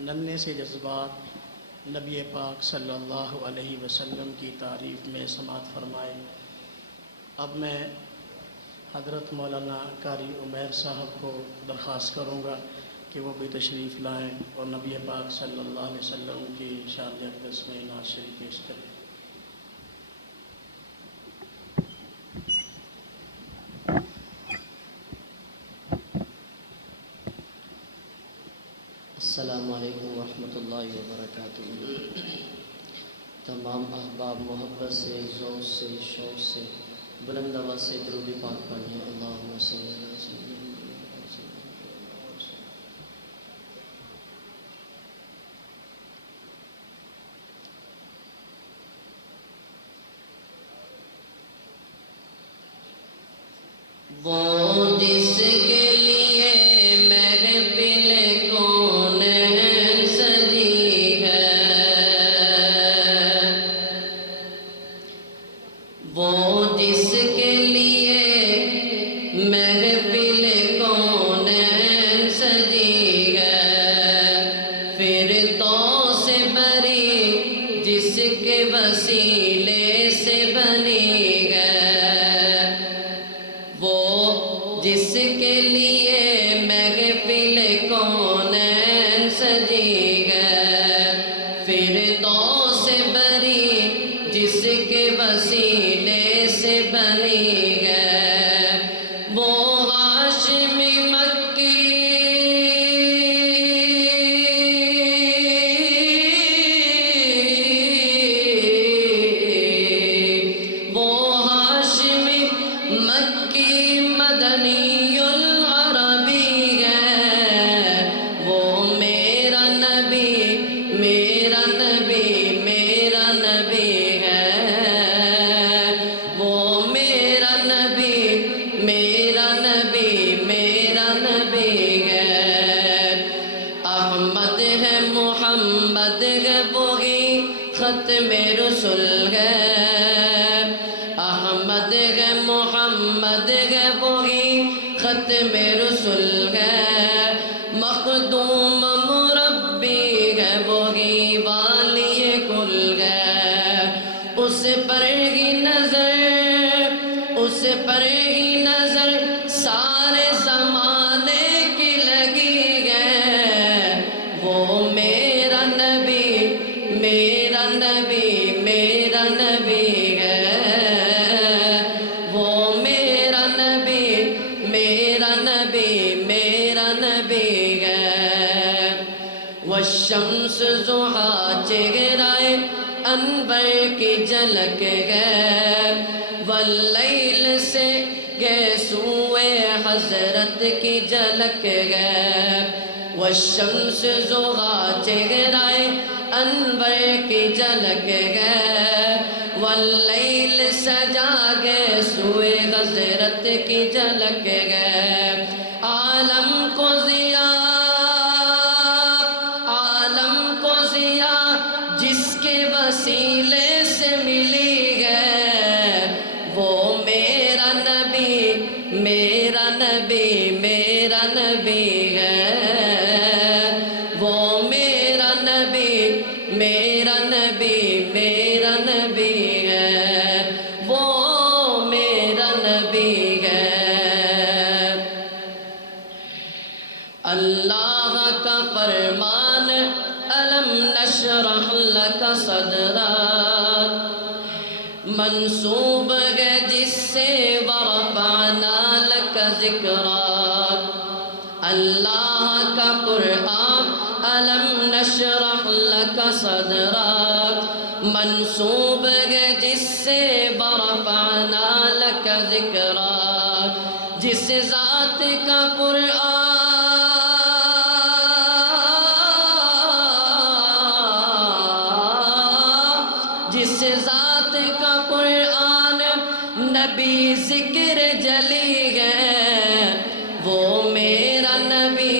ننھے سے جذبات نبی پاک صلی اللہ علیہ وسلم کی تعریف میں سماعت فرمائے۔ اب میں حضرت مولانا قاری عمیر صاحب کو درخواست کروں گا کہ وہ بھی تشریف لائیں اور نبی پاک صلی اللہ علیہ وسلم کی شان اقدس میں نعت شریف پیش کریں۔ السلام علیکم ورحمۃ اللہ وبرکاتہ۔ تمام احباب محبت سے، ذوق سے، شوق سے، بلند آواز سے درود پاک پڑھیں۔ اللہم صلی اللہ علیہ وسلم۔ وہ جس کے لیے محفل کون سجی ہے، وہ جس کے لیے محفل کون سجی ہے، فردوس بری جس کے وسیلے سے بنی ہے، وہ جس کے لیے محفل کونین سجی ہے، فردوس بری جس کے وسیلے سے بنی ہے، وہ ہاشمی مکی مکی مدنی العربی ہے، وہ میرا نبی میرا نبی میرا نبی ہے، وہ میرا نبی میرا نبی میرا نبی ہے، احمد ہے محمد ہے وہی ختم رسول ہے، احمد ہے محمد ہے وہی ختم رسول ہے، مخدوم مربی ہے وہی والی کل ہے، اس پر ہی نظر اس پر ہی نظر سارے زمانے کی لگی ہے، وہ میرا نبی میرا نبی میرا نبی ہے، وہ میرا نبی میرا نبی میرا نبی ہے، والشمس ضحیٰ چہرہ انور کی جھلک ہے، واللیل سے گیسوئے حضرت کی جھلک ہے، والشمس ضحیٰ چہرہ انور کی جھلک ہے، واللیل سجا گیسوئے حضرت کی جھلک ہے، عالم کو ضیاء جس کے وسیلے سے ملی ہے، وہ میرا نبی میرا نبی میرا نبی ہے، وہ میرا نبی میرا نبی میرا نبی ہے، وہ میرا نبی ہے، اللہ کا فرمان الم نشرح لک صدرک منسوب ہے جس سے ورفعنا لک ذکرک، اللہ کا قرآن الم نشرح لک صدرک منسوب ہے جس سے ورفعنا لک ذکرک، جس ذات کا قرآن جس ذات کا قرآن نبی ذکر جلی ہے، وہ میرا نبی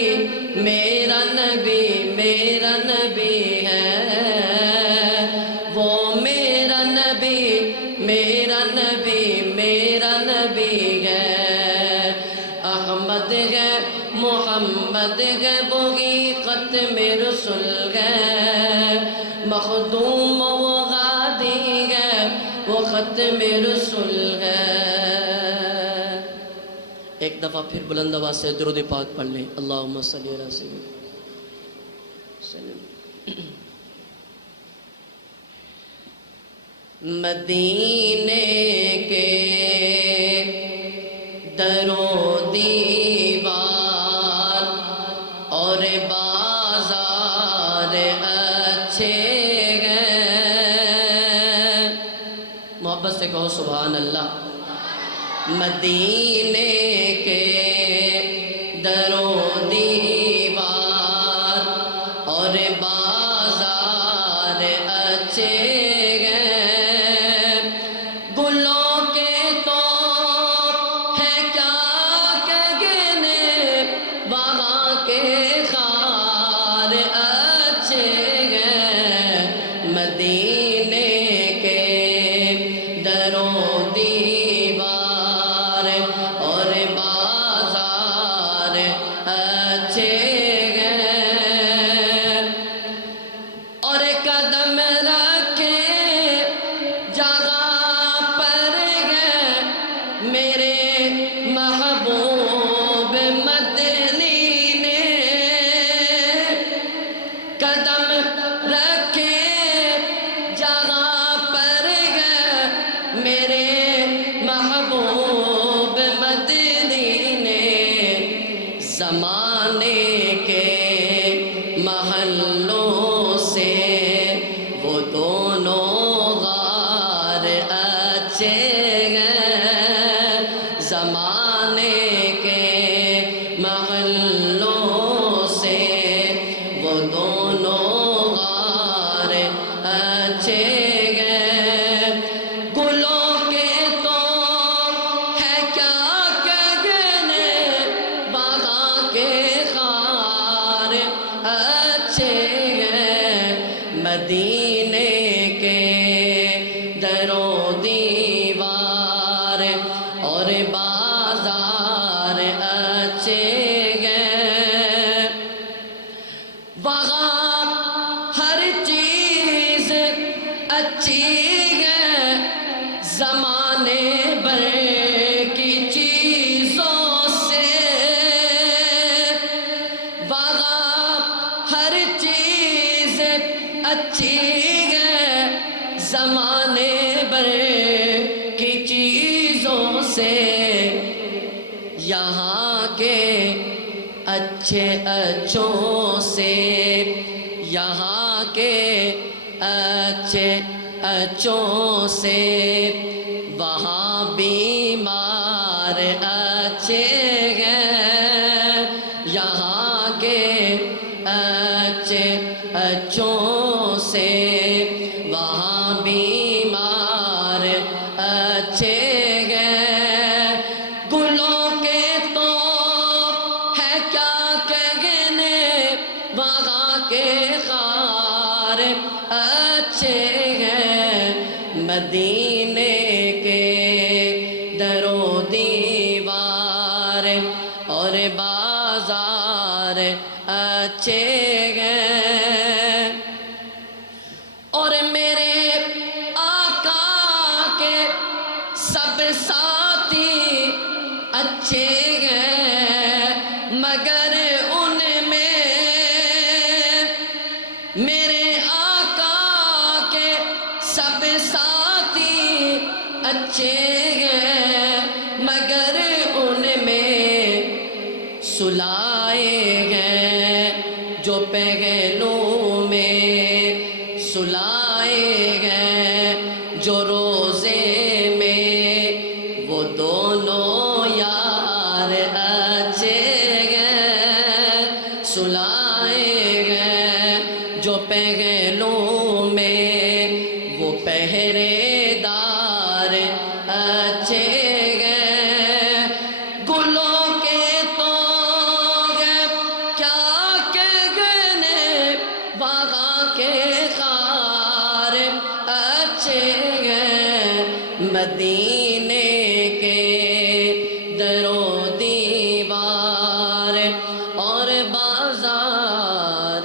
میرا نبی میرا نبی ہے، وہ میرا نبی میرا نبی میرا نبی ہے، احمد ہے محمد ہے وہی ختم رسول رسول ہے، مخدوم و غادی ہے، وہ ختم رسول ہے۔ ایک دفعہ پھر بلند آواز سے درود پاک پڑھ لیں، اللہم صلی علی سیدنا مدینے کے در و دیوار اور بازار اچھے ہیں، محبت سے کہو سبحان اللہ۔ مدینے کے در و دیوار اور بازار اچھے ہیں، گلوں کے تو ہے کیا کہنے، وہاں کے خار اچھے ہیں، مدینے کے در و دیوار اور بازار اچھے ہیں، اور قدم رکھے جگہ پر ہے میرے محبوب مدنی نے، قدم رکھے جگہ پر ہے میرے محبوب مدنی نے، زمانے کے محلوں سے وہ دونوں غار اچھے ہیں، زمانے کے محلوں سے وہ دونوں غار اچھے ہیں، گلوں کے تو ہے کیا کہنے، وہاں کے خار اچھے ہیں، مدینے کے در و دیوار اور بازار اچھے ہیں، وہاں ہر چیز اچھی ہے، زمانے بھر کی چیزوں سے، وہاں ہر چیز اچھی ہے، زمانے بھر کی چیزوں سے، یہاں کے اچھے اچھوں سے، یہاں کے اچھے اچھوں سے، وہاں بیمار اچھے ہیں، یہاں کے اچھے اچھوں سے، وہاں بیمار اچھے ہیں، گلوں کے تو ہے کیا کہنے، وہاں کے خار اچھے ہیں، مدینے کے در و دیوار اور بازار اچھے ہیں، اور میرے آقا کے سب ساتھی اچھے ہیں، مگر ان میں میرے آقا کے سب ساتھی اچھے ہیں، مگر ان میں سلائے ہیں جو پہلو میں، سلائے ہیں جو روزے میں، وہ دونوں یار اچھے ہیں، سلائے ہیں جو پہلو میں، وہ پہرے دار اچھے ہیں، گلوں کے تو ہے کیا کہنے، وہاں کے خار اچھے ہیں، مدینے کے در و دیوار اور بازار